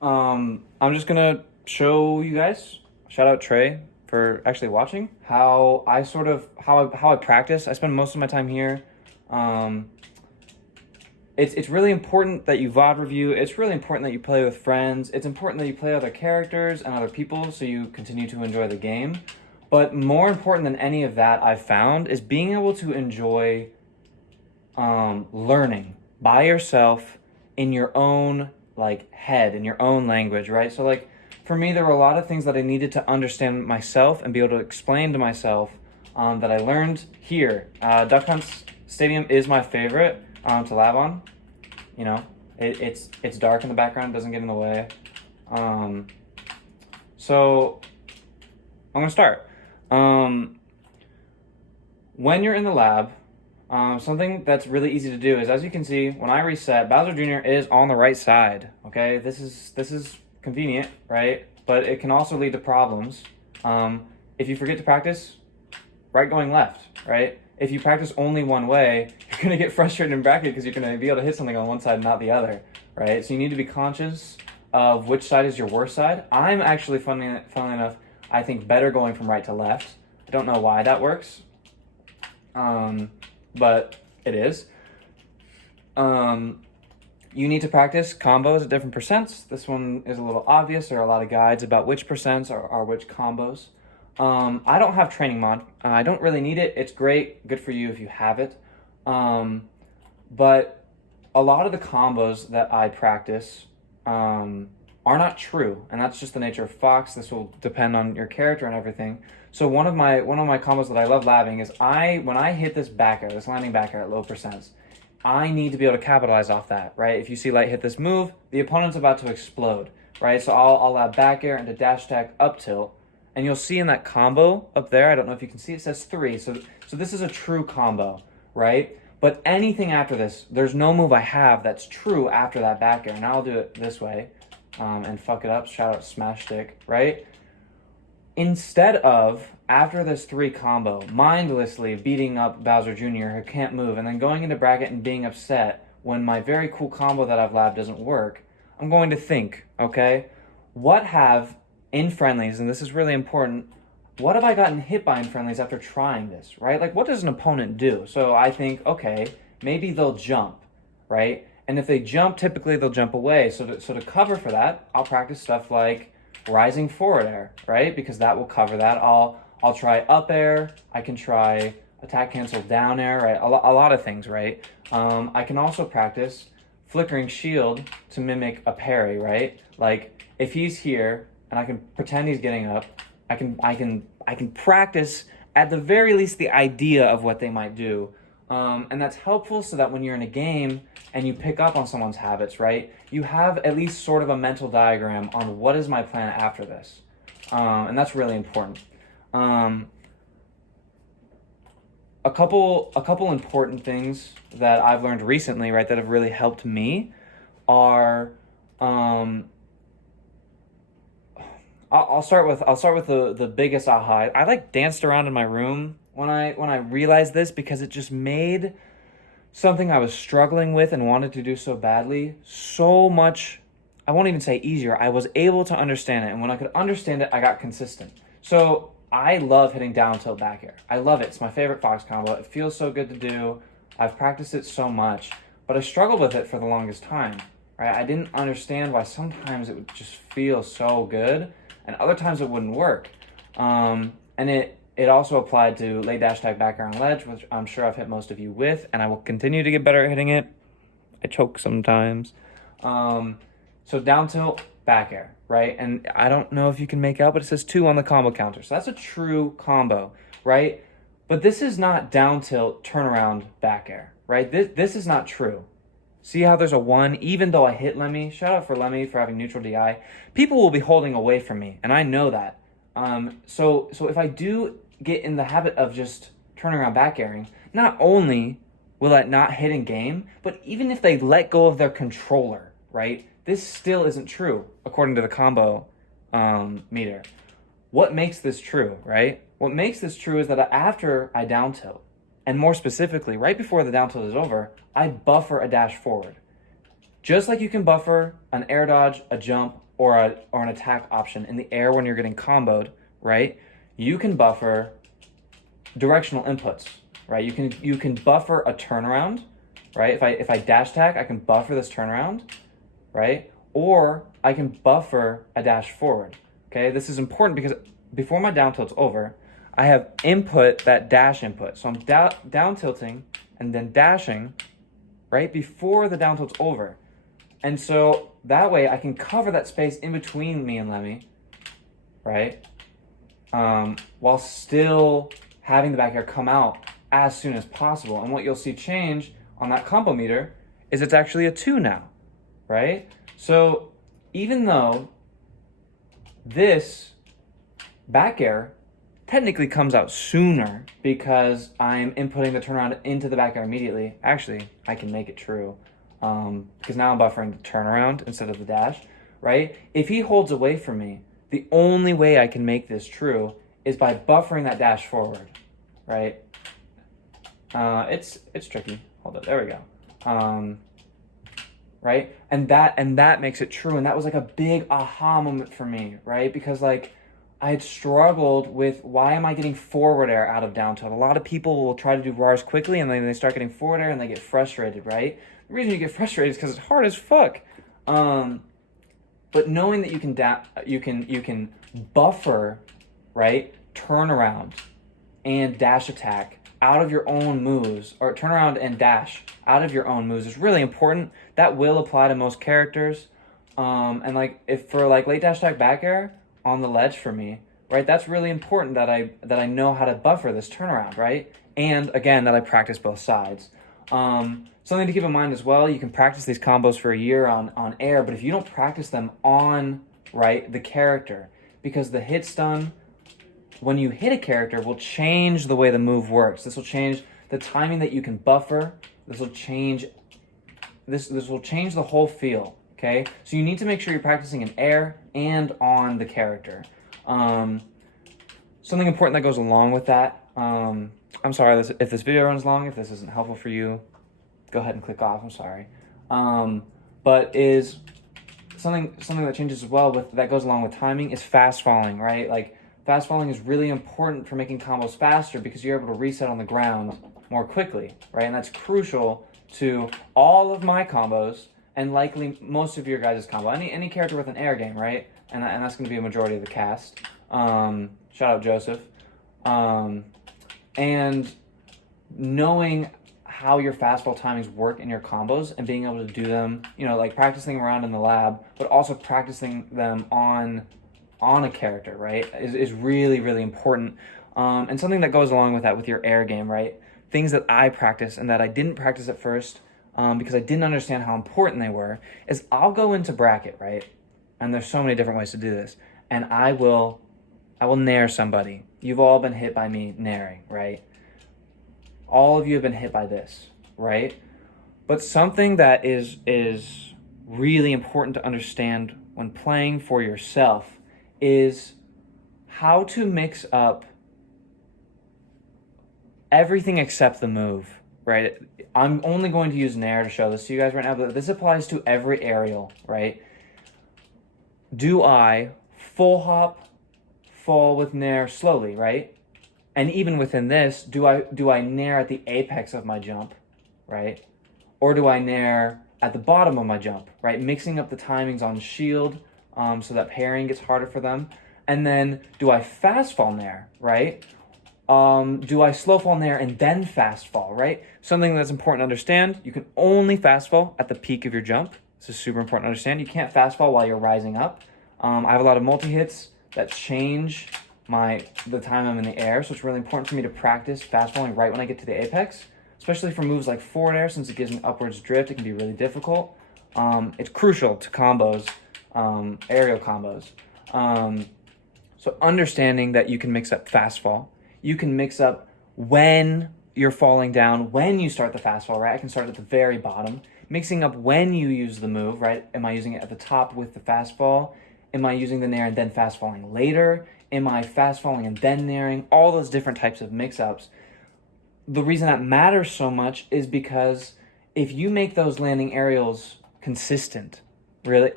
I'm just gonna show you guys, shout out Trey for actually watching, how I sort of, how I practice. I spend most of my time here. Um, it's really important that you VOD review. It's really important that you play with friends. It's important that you play other characters and other people so you continue to enjoy the game. But more important than any of that, I've found, is being able to enjoy learning by yourself in your own like head, in your own language, right? So like for me, there were a lot of things that I needed to understand myself and be able to explain to myself that I learned here. Duck Hunt Stadium is my favorite to lab on. You know, it's dark in the background, doesn't get in the way. Um, so I'm gonna start. Um, when you're in the lab, something that's really easy to do is, as you can see, when I reset, Bowser Jr. is on the right side. Okay, this is convenient, right? But it can also lead to problems. If you forget to practice, right going left, right? If you practice only one way, you're gonna get frustrated in bracket because you're gonna be able to hit something on one side and not the other, right? So you need to be conscious of which side is your worst side. I'm actually, funnily enough, I think better going from right to left. I don't know why that works. But it is. You need to practice combos at different percents. This one is a little obvious. There are a lot of guides about which percents are which combos. I don't have training mod. I don't really need it. It's great. Good for you if you have it. But a lot of the combos that I practice are not true, and that's just the nature of Fox. This will depend on your character and everything. So one of my combos that I love labbing is when I hit this back air, this landing back air at low percents, I need to be able to capitalize off that, right? If you see Light hit this move, the opponent's about to explode, right? So I'll lab back air into dash attack up tilt, and you'll see in that combo up there, I don't know if you can see, it says 3. So this is a true combo, right? But anything after this, there's no move I have that's true after that back air. And I'll do it this way and fuck it up. Shout out Smash Stick, right? Instead of, after this 3 combo, mindlessly beating up Bowser Jr. who can't move, and then going into bracket and being upset when my very cool combo that I've labbed doesn't work, I'm going to think, okay, what have, in friendlies, and this is really important, what have I gotten hit by in friendlies after trying this, right? Like, what does an opponent do? So I think, okay, maybe they'll jump, right? And if they jump, typically they'll jump away. So to cover for that, I'll practice stuff like rising forward air, right? Because that will cover that. I'll try up air. I can try attack cancel down air, right? A lot of things, right? I can also practice flickering shield to mimic a parry, right? Like if he's here and I can pretend he's getting up, I can practice at the very least the idea of what they might do. And that's helpful so that when you're in a game and you pick up on someone's habits, right, you have at least sort of a mental diagram on what is my plan after this. And that's really important. A couple important things that I've learned recently, right, that have really helped me are I'll start with the biggest aha. I like danced around in my room when I realized this because it just made something I was struggling with and wanted to do so badly so much, I won't even say easier. I was able to understand it, and when I could understand it, I got consistent. So I love hitting down tilt back air. I love it. It's my favorite Fox combo. It feels so good to do. I've practiced it so much, but I struggled with it for the longest time. Right? I didn't understand why sometimes it would just feel so good and other times it wouldn't work. And it also applied to late dash attack back air on ledge, which I'm sure I've hit most of you with, and I will continue to get better at hitting it. I choke sometimes. So down tilt, back air, right? And I don't know if you can make out, but it says 2 on the combo counter. So that's a true combo, right? But this is not down tilt, turnaround, back air, right? This is not true. See how there's a 1, even though I hit Lemmy? Shout out for Lemmy for having neutral DI. People will be holding away from me, and I know that. So if I do get in the habit of just turning around back airing, not only will it not hit in game, but even if they let go of their controller, right? This still isn't true, according to the combo meter. What makes this true, right? What makes this true is that after I down tilt, and more specifically, right before the down tilt is over, I buffer a dash forward. Just like you can buffer an air dodge, a jump, or an attack option in the air when you're getting comboed, right? You can buffer directional inputs, right? You can buffer a turnaround, right? If I dash attack, I can buffer this turnaround, right? Or I can buffer a dash forward. Okay, this is important because before my down tilt's over, I have input that dash input. So I'm down tilting and then dashing right before the down tilt's over. And so that way I can cover that space in between me and Lemmy, right? While still having the back air come out as soon as possible. And what you'll see change on that combo meter is it's actually a 2 now, right? So even though this back air technically comes out sooner because I'm inputting the turnaround into the back air immediately, actually, I can make it true because now I'm buffering the turnaround instead of the dash, right? If he holds away from me, the only way I can make this true is by buffering that dash forward, right? It's tricky. Hold up, there we go. Right? And that makes it true. And that was like a big aha moment for me, right? Because like I had struggled with why am I getting forward air out of down tilt? A lot of people will try to do RARs quickly and then they start getting forward air and they get frustrated, right? The reason you get frustrated is because it's hard as fuck. But knowing that you can buffer, right? Turnaround and dash attack out of your own moves, or turnaround and dash out of your own moves is really important. That will apply to most characters. And like if for like late dash attack back air on the ledge for me, right? That's really important that I know how to buffer this turnaround, right? And again, that I practice both sides. Something to keep in mind as well, you can practice these combos for a year on air, but if you don't practice them on, right, the character, because the hit stun, when you hit a character, will change the way the move works. This will change the timing that you can buffer. This will change the whole feel, okay? So you need to make sure you're practicing in air and on the character. Something important that goes along with that, I'm sorry if this video runs long, if this isn't helpful for you, go ahead and click off, I'm sorry. But is something that changes as well that goes along with timing is fast falling, right? Like fast falling is really important for making combos faster because you're able to reset on the ground more quickly, right? And that's crucial to all of my combos and likely most of your guys' combo. Any character with an air game, right? And that's going to be a majority of the cast. Shout out Joseph. And knowing how your fastball timings work in your combos and being able to do them, like practicing around in the lab, but also practicing them on a character, right, is really, really important. And something that goes along with that with your air game, right? Things that I practice and that I didn't practice at first because I didn't understand how important they were is I'll go into bracket, right? And there's so many different ways to do this. And I will nair somebody. You've all been hit by me nairing, right? All of you have been hit by this, right? But something that is really important to understand when playing for yourself is how to mix up everything except the move, right? I'm only going to use Nair to show this to you guys right now, but this applies to every aerial, right? Do I full hop, fall with Nair slowly, right? And even within this, do I Nair at the apex of my jump, right? Or do I Nair at the bottom of my jump, right? Mixing up the timings on shield so that pairing gets harder for them. And then do I fast fall Nair, right? Do I slow fall Nair and then fast fall, right? Something that's important to understand, you can only fast fall at the peak of your jump. This is super important to understand. You can't fast fall while you're rising up. I have a lot of multi-hits that change the time I'm in the air, so it's really important for me to practice fast falling right when I get to the apex, especially for moves like forward air, since it gives me upwards drift, it can be really difficult. It's crucial to combos, aerial combos. So understanding that you can mix up fast fall, you can mix up when you're falling down, when you start the fast fall, right? I can start at the very bottom, mixing up when you use the move, right? Am I using it at the top with the fast fall? Am I using the Nair and then fast falling later? Am I fast falling and then Nairing? All those different types of mix-ups. The reason that matters so much is because if you make those landing aerials consistent, really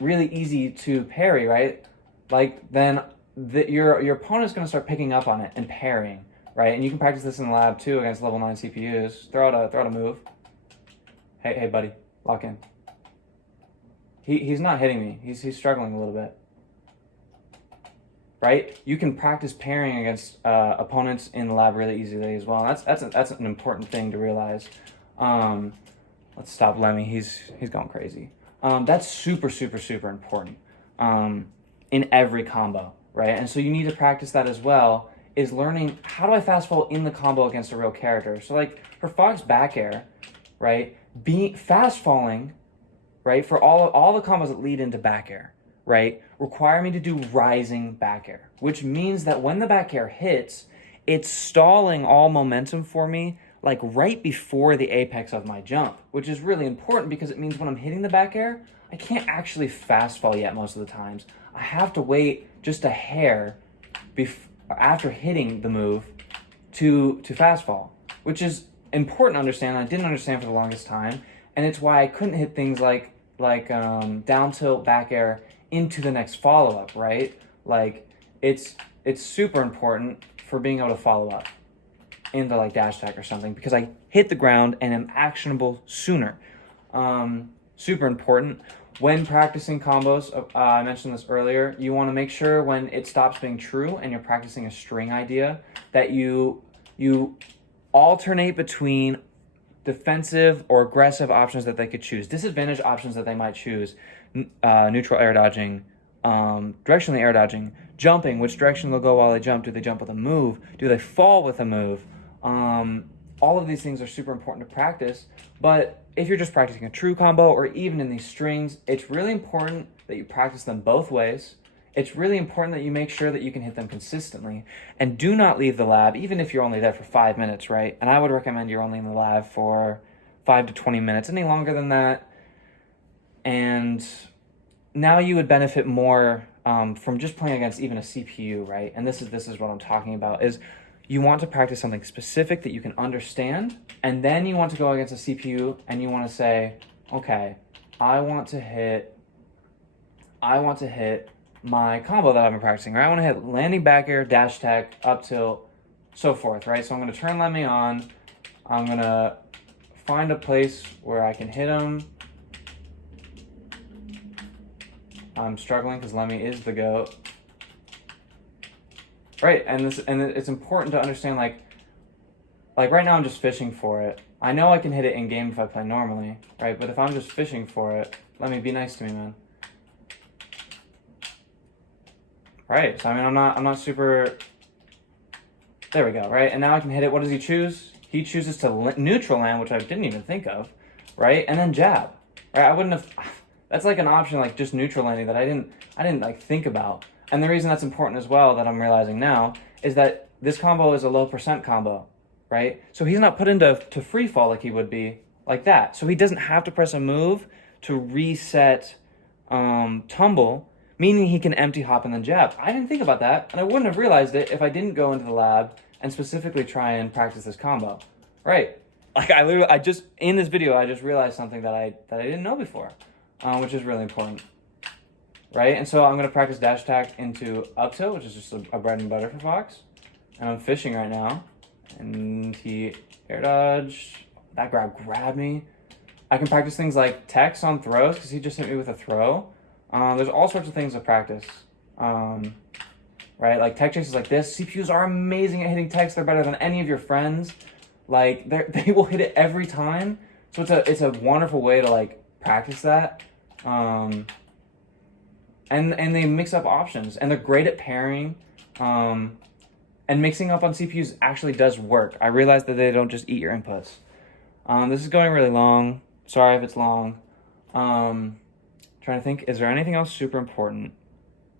really easy to parry, right? Like then your opponent's going to start picking up on it and parrying, right? And you can practice this in the lab too against level 9 CPUs. Throw out a move. Hey buddy, lock in. He's not hitting me. He's struggling a little bit. Right? You can practice parrying against opponents in the lab really easily as well. That's an important thing to realize. Let's stop Lemmy. He's going crazy. That's super important in every combo, right? And so you need to practice that as well. Is learning how do I fast fall in the combo against a real character. So like for Fox back air, right? Be fast falling, right? For all the combos that lead into back air, right, require me to do rising back air, which means that when the back air hits, it's stalling all momentum for me, like right before the apex of my jump, which is really important because it means when I'm hitting the back air, I can't actually fast fall yet most of the times. I have to wait just a hair after hitting the move to fast fall, which is important to understand. I didn't understand for the longest time, and it's why I couldn't hit things like down tilt back air into the next follow-up, right? Like it's super important for being able to follow up into like dash attack or something because I hit the ground and am actionable sooner. Super important. When practicing combos, I mentioned this earlier, you want to make sure when it stops being true and you're practicing a string idea that you alternate between defensive or aggressive options that they could choose, disadvantage options that they might choose, neutral air dodging, directionally air dodging, jumping, which direction they'll go while they jump. Do they jump with a move? Do they fall with a move? All of these things are super important to practice, but if you're just practicing a true combo or even in these strings, it's really important that you practice them both ways. It's really important that you make sure that you can hit them consistently and do not leave the lab, even if you're only there for 5 minutes, right? And I would recommend you're only in the lab for 5 to 20 minutes, any longer than that. And now you would benefit more from just playing against even a CPU, right? And this is what I'm talking about, is you want to practice something specific that you can understand, and then you want to go against a CPU and you want to say, okay, I want to hit my combo that I've been practicing, or I want to hit landing back air, dash attack, up tilt, so forth, right? So I'm going to turn Lemmy on. I'm going to find a place where I can hit him. I'm struggling because Lemmy is the GOAT. Right, and it's important to understand, like right now I'm just fishing for it. I know I can hit it in game if I play normally, right? But if I'm just fishing for it, let me be nice to me, man. Right, so I mean I'm not super. There we go, right? And now I can hit it. What does he choose? He chooses to neutral land, which I didn't even think of, right? And then jab, right? I wouldn't have. That's like an option, like just neutral landing that I didn't like think about. And the reason that's important as well, that I'm realizing now, is that this combo is a low percent combo, right? So he's not put into free fall like he would be like that. So he doesn't have to press a move to reset tumble, meaning he can empty hop and then jab. I didn't think about that, and I wouldn't have realized it if I didn't go into the lab and specifically try and practice this combo, right? Like I just in this video I just realized something that I didn't know before, which is really important. Right, and so I'm going to practice dash attack into up tilt, which is just a bread and butter for Fox. And I'm fishing right now. And he air dodged. That grabbed me. I can practice things like techs on throws, because he just hit me with a throw. There's all sorts of things to practice. Right, like tech chases like this. CPUs are amazing at hitting techs. They're better than any of your friends. Like, they will hit it every time. So it's a wonderful way to, like, practice that. And they mix up options, and they're great at pairing, and mixing up on CPUs actually does work. I realize that they don't just eat your inputs. This is going really long. Sorry if it's long. Trying to think, is there anything else super important?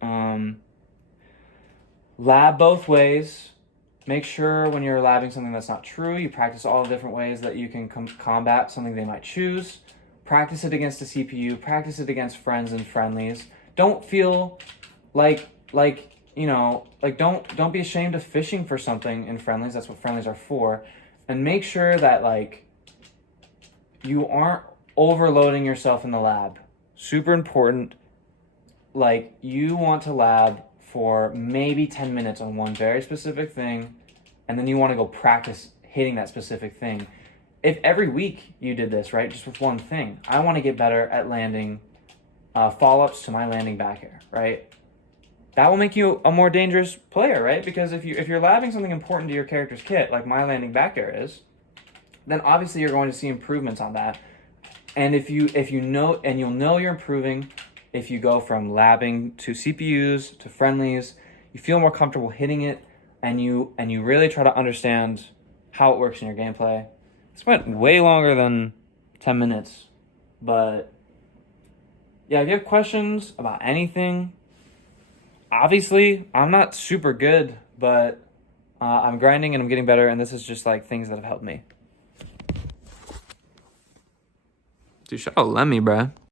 Lab both ways. Make sure when you're labbing something that's not true, you practice all the different ways that you can combat something they might choose. Practice it against a CPU. Practice it against friends and friendlies. Don't feel like don't be ashamed of fishing for something in friendlies. That's what friendlies are for. And make sure that like you aren't overloading yourself in the lab. Super important. like you want to lab for maybe 10 minutes on one very specific thing, and then you want to go practice hitting that specific thing. If every week you did this, right, just with one thing, I want to get better at landing follow-ups to my landing back air, right? That will make you a more dangerous player, right? Because if you're labbing something important to your character's kit, like my landing back air is, then obviously you're going to see improvements on that. And if you know, and you'll know you're improving if you go from labbing to CPUs to friendlies, you feel more comfortable hitting it, and you really try to understand how it works in your gameplay. This went way longer than 10 minutes, but yeah, if you have questions about anything, obviously I'm not super good, but I'm grinding and I'm getting better, and this is just like things that have helped me. Dude, shout out Lemmy, bruh.